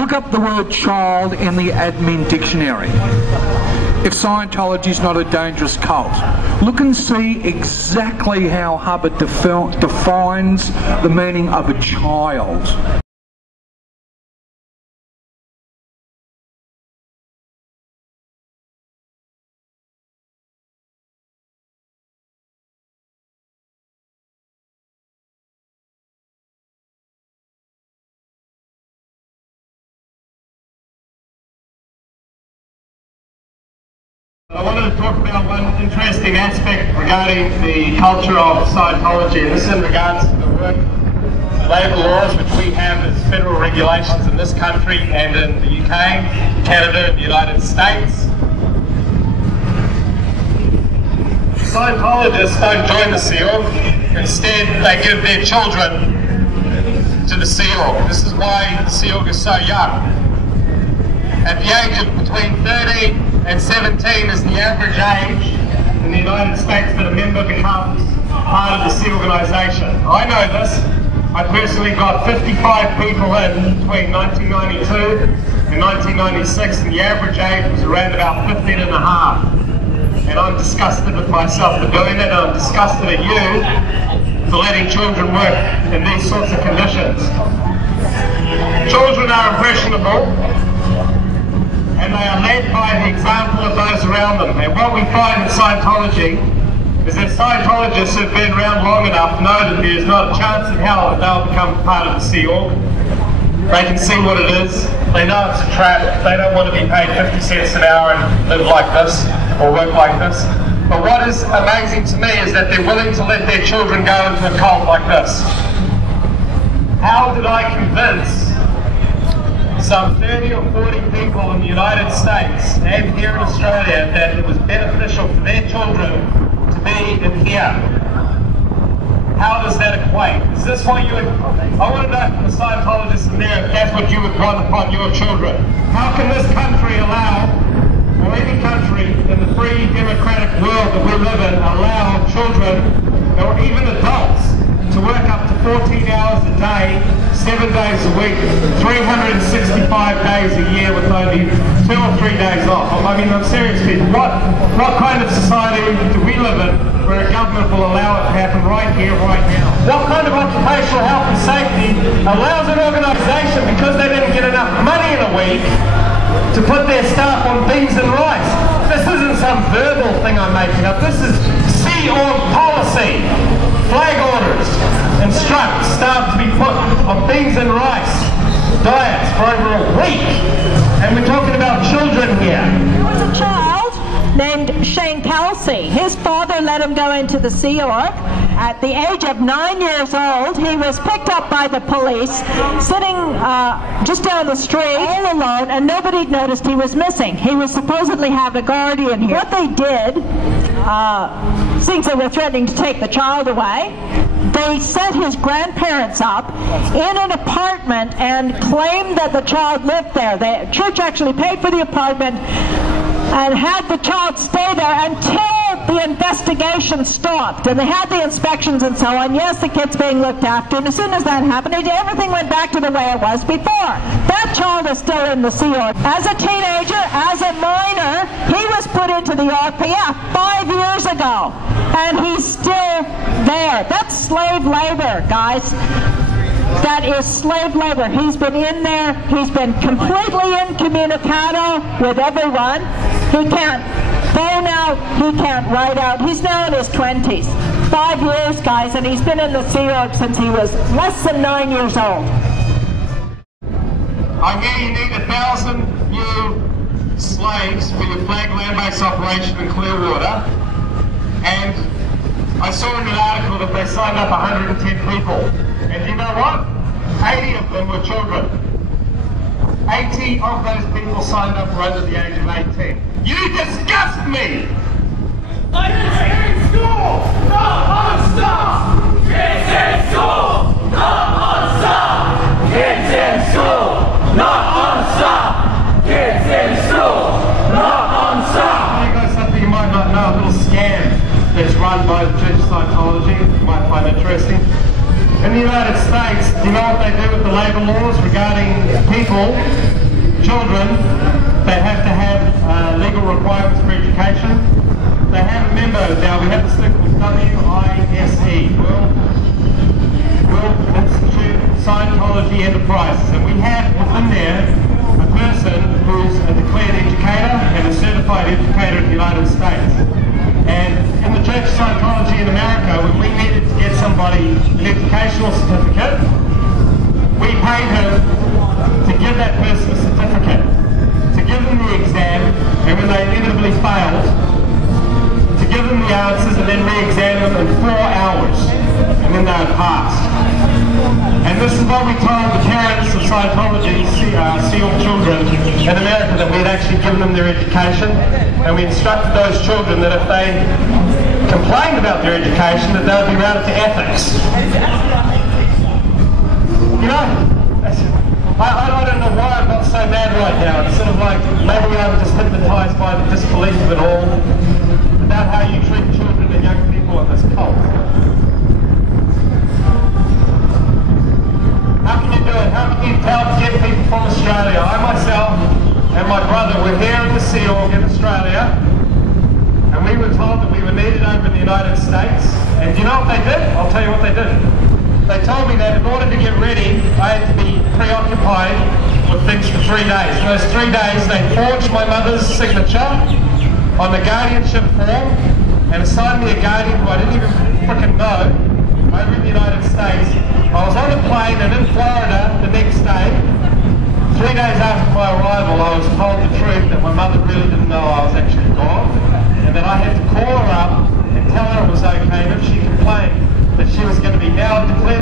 Look up the word child in the admin dictionary. If Scientology is not a dangerous cult, look and see exactly how Hubbard defines the meaning of a child. I wanted to talk about one interesting aspect regarding the culture of Scientology, and this in regards to the work labour laws which we have as federal regulations in this country and in the UK, Canada and the United States. Scientologists don't join the Sea Org, instead they give their children to the Sea Org. This is why the Sea Org is so young. At the age of between 13 and 17 is the average age in the United States that a member becomes part of the Sea organisation. I know this. I personally got 55 people in between 1992 and 1996, and the average age was around about 15 and a half. And I'm disgusted with myself for doing it, and I'm disgusted at you for letting children work in these sorts of conditions. Children are impressionable, and they are led by the example of those around them. And what we find in Scientology is that Scientologists who have been around long enough know that there is not a chance in hell that they'll become part of the Sea Org. They can see what it is. They know it's a trap. They don't want to be paid 50 cents an hour and live like this or work like this. But what is amazing to me is that they're willing to let their children go into a cult like this. How did I convince some 30 or 40 people in the United States and here in Australia that it was beneficial for their children to be in here? How does that equate? Is this what you would... I want to know from the Scientologists in there if that's what you would want upon your children. How can this country allow, or any country in the free democratic world that we live in, allow children, or even adults, to work up to 14 hours a day, 7 days a week, 365 days a year with only 2 or 3 days off? I mean, I'm serious, people. What kind of society do we live in where a government will allow it to happen right here, right now? What kind of occupational health and safety allows an organisation, because they didn't get enough money in a week, to put their staff on beans and rice? This isn't some verbal thing I'm making up. This is Sea Org policy. Flag orders instruct staff to be put on beans and rice diets for over a week. And we're talking about children here. There was a child named Shane Kelsey. His father let him go into the Sea Org. At the age of 9 years old, he was picked up by the police, sitting just down the street, all alone, and nobody noticed he was missing. He was supposedly have a guardian here. What they did, since they were threatening to take the child away, they set his grandparents up in an apartment and claimed that the child lived there. The church actually paid for the apartment and had the child stay there until the investigation stopped, and they had the inspections and so on. Yes, the kid's being looked after, and as soon as that happened, everything went back to the way it was before. That child is still in the Sea Org. As a teenager, as a minor, he was put into the RPF 5 years ago, and he's still there. That's slave labor, guys. That is slave labor. He's been in there. He's been completely incommunicado with everyone. He can't phone out. He can't write out. He's now in his 20s. 5 years, guys, and he's been in the Sea Org since he was less than 9 years old. I hear you need 1,000 new slaves for your flag land-based operation in Clearwater. And I saw in an article that they signed up 110 people. And you know what? 80 of them were children. 80 of those people signed up were under the age of 18. You disgust me! Kids in school, not on stop! Kids in school, not on stop! Kids in school, not on stop! Kids in school, not on stop! You got something you might not know, a little scam that's run by the Church of Scientology. You might find interesting. In the United States, do you know what they do with the labour laws regarding people, children? They have to have legal requirements for education. They have a member now, we have this thing called WISE, World Institute Scientology Enterprises, and we have within there a person who's a declared educator and a certified educator in the United States. And in the Church of Scientology in America, when we needed to get somebody an educational certificate, we paid him to give that person a certificate, to give them the exam, and when they inevitably failed, to give them the answers and then re-examine them in 4 hours, and then they were passed. And this is what we told the parents of Scientology, SEAL children in America, that we had actually given them their education, and we instructed those children that if they complained about their education, that they would be routed to ethics. You know, I don't know why I'm not so mad right now. It's sort of like, maybe I'm just hypnotised by the disbelief of it all, about how you treat children and young people in this cult. How can you do it? How can you get people from Australia? I myself and my brother were here in the Sea Org in Australia, and we were told that we were needed over in the United States. And do you know what they did? I'll tell you what they did. They told me that in order to get ready, I had to be preoccupied with things for 3 days. In those 3 days, they forged my mother's signature on the guardianship form and assigned me a guardian who I didn't even frickin' know over in the United States. I was on a plane and in Florida the next day. 3 days after my arrival, I was told the truth that my mother really didn't know I was actually gone, and that I had to call her up and tell her it was okay, and if she complained, that she was going to be now declared